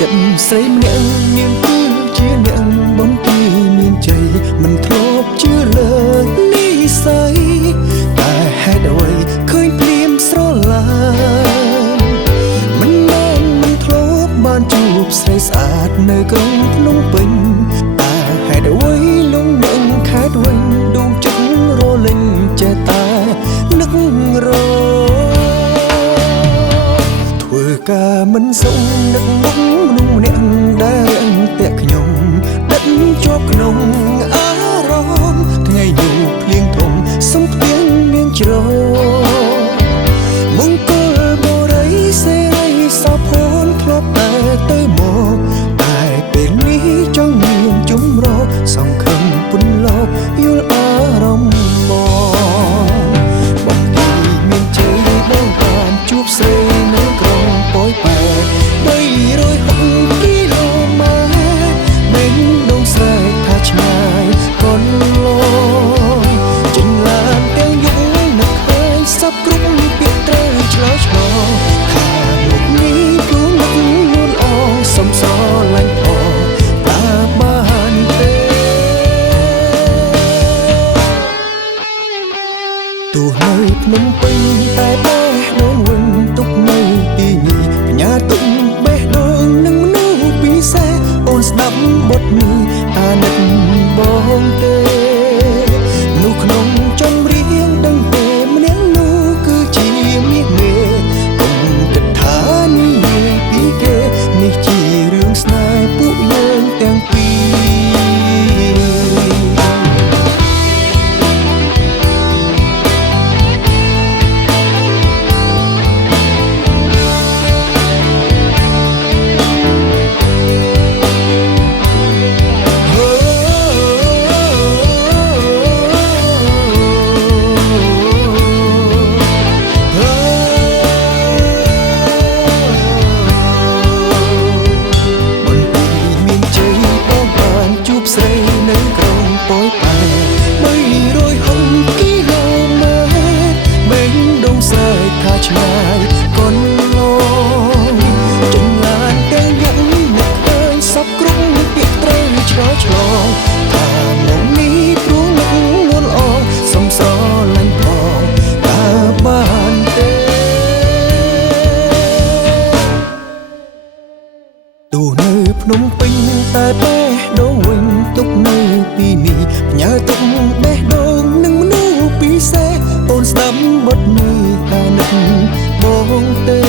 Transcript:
ចិត្តស្រីម្នាក់នាងគឺជាអ្នកបំពីមានជ័យមិនធ្លាប់ជឿលើនិស្ស័យតែហេតុអ្វីឃើញភ្លាមស្រឡាញ់មិនមែនមិនធ្លាប់បានជួបស្រីស្អាតនៅក្រុងភ្នំពេញតែហេតុអ្វីលងនឹងខេត្តវិញដួងចិត្តរលេងចេះតែនឹករធ្វើការមិនសុខនឹកមុខមនុស្សម្នាក់ដែលរាំងតាក់ខ្ញុំដិតជាប់ក្នុងអារម្មណ៍ថ្ងៃនោះភ្លៀងធំសុំផ្ទៀងនាងជ្រោមង្គលបរិយសេរីសោភ័ណធ្លាប់តែទៅមកតែពេលនេះចង់មានជំរកសង្ឃឹមពុនលោកយល់អារម្មណ៍បងពីមានជ័យបងបានជួបស្រីនៅក្រុងប៉ោយប៉ែ360គីឡូម៉ែត្រមិនដងស្រែកថាឆ្ងាយកូនលោចិនឡានទាំងយប់នឹកឃើញសពគ្រប់ពាក្យត្រូវឆ្លើយឆ្លងថាលោកនេះគូនឹកយល់អងសំស្រឡាញ់ផងតាបានទេទោះនៅភ្នំពេញតែបេះដូងវិញទុកនៅទីនេះបញ្ញាទុកបេះដូងនឹងមនុស្សពិសេសអូនស្ដាប់បទនេះអាណិតបងទេនោះក្នុងចម្រៀងដឹងទេម្នាក់នោះគឺជាមាសមេកុំគិតថានិយាយពីគេនេះជារឿងស្នេហ៍ពួកយើងទាំងពីរឆ្ងាយកូនលោចិនឡានទាំងយប់នឹកឃើញសពគ្រប់ពាក្យត្រូវឆ្លើយឆ្លងថាមកនេះព្រោះនឹកងល់អងសំស្រឡាញ់ផងតើបានទេទោះនៅភ្នំពេញតែបេះដូងវិញទុកនៅទីនេះផ្ញើទុកបេះដូងនឹងមនុស្សពិសេសអូនស្ដាប់បទនេះថានឹកបងទេ